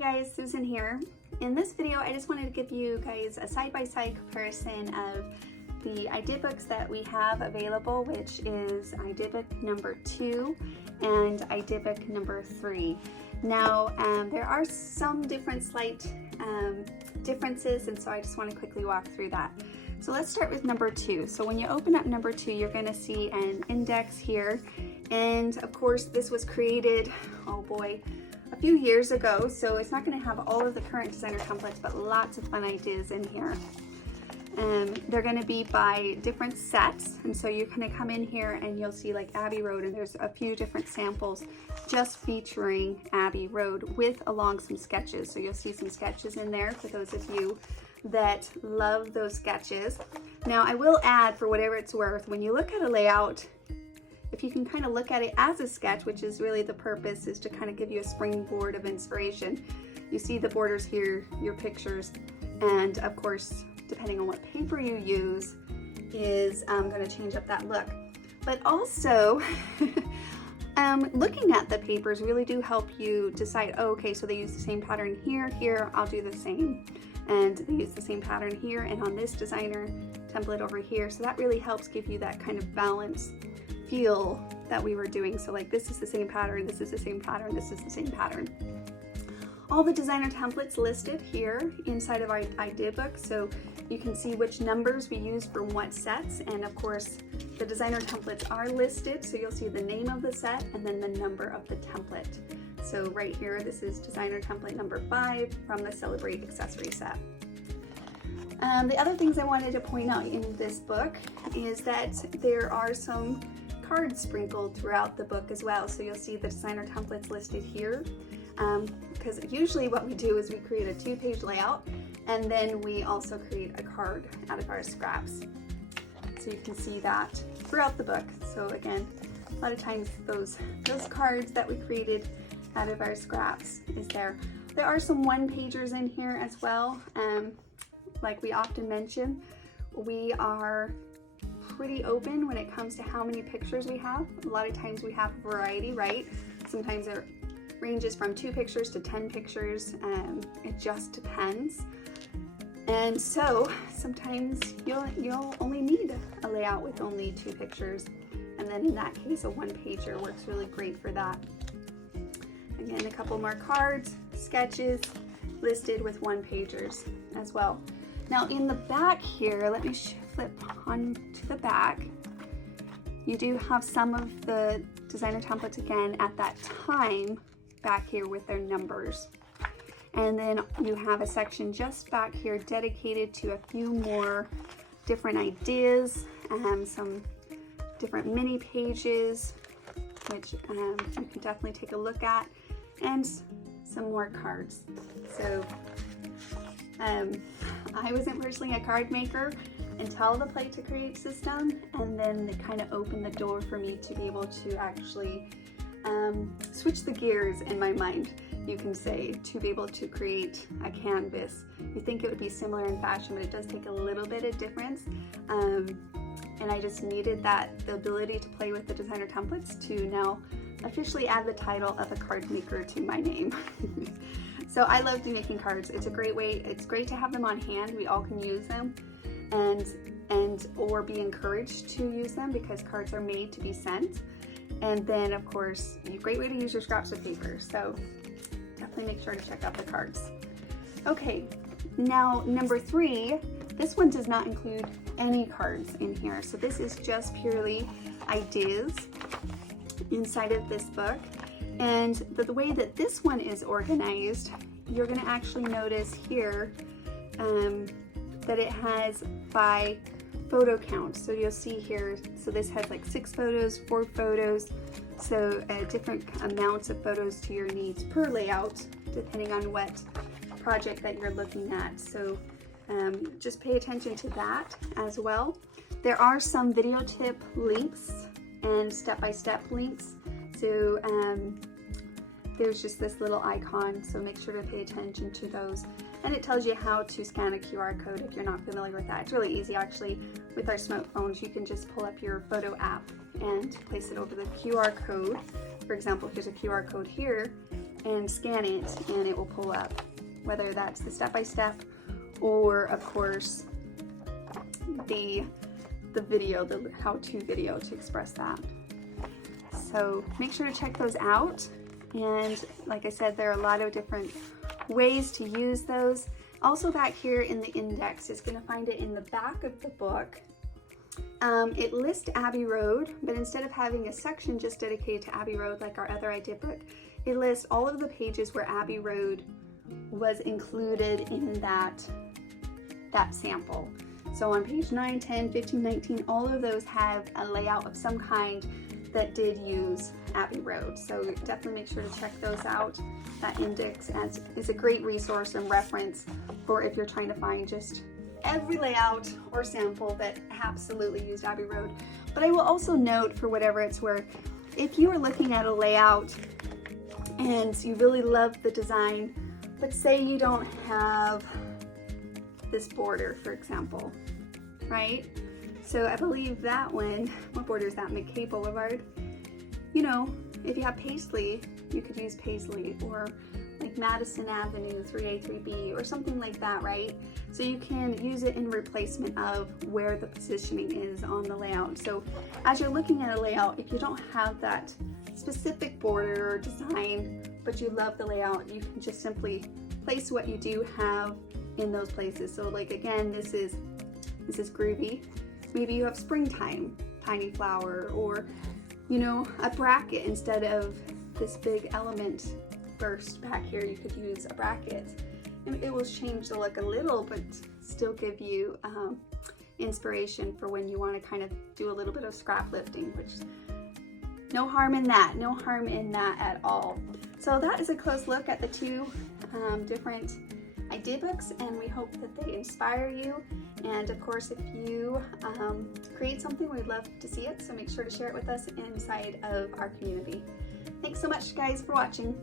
Hi guys, Susan here. In this video, I just wanted to give you guys a side-by-side comparison of the idea books that we have available, which is idea book number 2 and idea book number 3. Now, there are some slight differences, and so I just want to quickly walk through that. So let's start with number 2. So when you open up number 2, you're going to see an index here, and of course this was created, oh boy, a few years ago, so it's not going to have all of the current designer templates, but lots of fun ideas in here. They're going to be by different sets, and so you're going to come in here and you'll see like Abbey Road, and there's a few different samples just featuring Abbey Road with along some sketches. So you'll see some sketches in there for those of you that love those sketches. Now I will add, for whatever it's worth, when you look at a layout, if you can kind of look at it as a sketch, which is really the purpose, is to kind of give you a springboard of inspiration. You see the borders here, your pictures, and of course, depending on what paper you use, is going to change up that look. But also, looking at the papers really do help you decide, oh, okay, so they use the same pattern here, I'll do the same. And they use the same pattern here and on this designer template over here. So that really helps give you that kind of balance feel that we were doing. So like, this is the same pattern, this is the same pattern, this is the same pattern. All the designer templates listed here inside of our idea book, so you can see which numbers we use for what sets, and of course the designer templates are listed, so you'll see the name of the set and then the number of the template. So right here, this is designer template number 5 from the Celebrate accessory set. The other things I wanted to point out in this book is that there are some cards sprinkled throughout the book as well. So you'll see the designer templates listed here, because usually what we do is we create a 2-page layout, and then we also create a card out of our scraps. So you can see that throughout the book. So again, a lot of times those cards that we created out of our scraps is there. There are some 1-pagers in here as well. Like we often mention, we are pretty open when it comes to how many pictures we have. A lot of times we have a variety, right? Sometimes it ranges from 2 pictures to 10 pictures. It just depends. And so sometimes you'll only need a layout with only 2 pictures. And then in that case, a 1-pager works really great for that. Again, a couple more cards, sketches listed with 1-pagers as well. Now in the back here, let me flip on to the back. You do have some of the designer templates again at that time back here with their numbers. And then you have a section just back here dedicated to a few more different ideas, some different mini pages, which you can definitely take a look at, and some more cards. So I wasn't personally a card maker until the Play to Create system, and then it kind of opened the door for me to be able to actually switch the gears in my mind, you can say, to be able to create a canvas. You think it would be similar in fashion, but it does take a little bit of difference. And I just needed the ability to play with the designer templates to now officially add the title of a card maker to my name. So I love making cards. It's a great way. It's great to have them on hand. We all can use them, or be encouraged to use them, because cards are made to be sent. And then of course, a great way to use your scraps of paper. So definitely make sure to check out the cards. Okay, now number 3, this one does not include any cards in here. So this is just purely ideas inside of this book. And the way that this one is organized, you're going to actually notice here that it has by photo count. So you'll see here, so this has like 6 photos, 4 photos, so different amounts of photos to your needs per layout, depending on what project that you're looking at. So just pay attention to that as well. There are some video tip links and step-by-step links. So there's just this little icon, so make sure to pay attention to those. And it tells you how to scan a QR code if you're not familiar with that. It's really easy actually. With our smartphones, you can just pull up your photo app and place it over the QR code. For example, here's a QR code here, and scan it and it will pull up, whether that's the step-by-step or of course the video, the how-to video to express that. So make sure to check those out. And like I said, there are a lot of different ways to use those. Also back here in the index, it's going to find it in the back of the book. It lists Abbey Road, but instead of having a section just dedicated to Abbey Road like our other idea book, it lists all of the pages where Abbey Road was included in that sample. So on page 9, 10, 15, 19, all of those have a layout of some kind that did use Abbey Road. So definitely make sure to check those out. That index is a great resource and reference for if you're trying to find just every layout or sample that absolutely used Abbey Road. But I will also note, for whatever it's worth, if you are looking at a layout and you really love the design, but say you don't have this border, for example, right? So I believe that one, what border is that? McKay Boulevard. You know, if you have Paisley, you could use Paisley, or like Madison Avenue 3A, 3B, or something like that, right? So you can use it in replacement of where the positioning is on the layout. So as you're looking at a layout, if you don't have that specific border or design, but you love the layout, you can just simply place what you do have in those places. So like again, this is groovy. Maybe you have springtime, tiny flower, or you know, a bracket instead of this big element burst back here. You could use a bracket, and it will change the look a little, but still give you inspiration for when you want to kind of do a little bit of scrap lifting, which no harm in that, no harm in that at all. So that is a close look at the two different idea books, and we hope that they inspire you. And of course, if you create something, we'd love to see it, so make sure to share it with us inside of our community. Thanks so much, guys, for watching.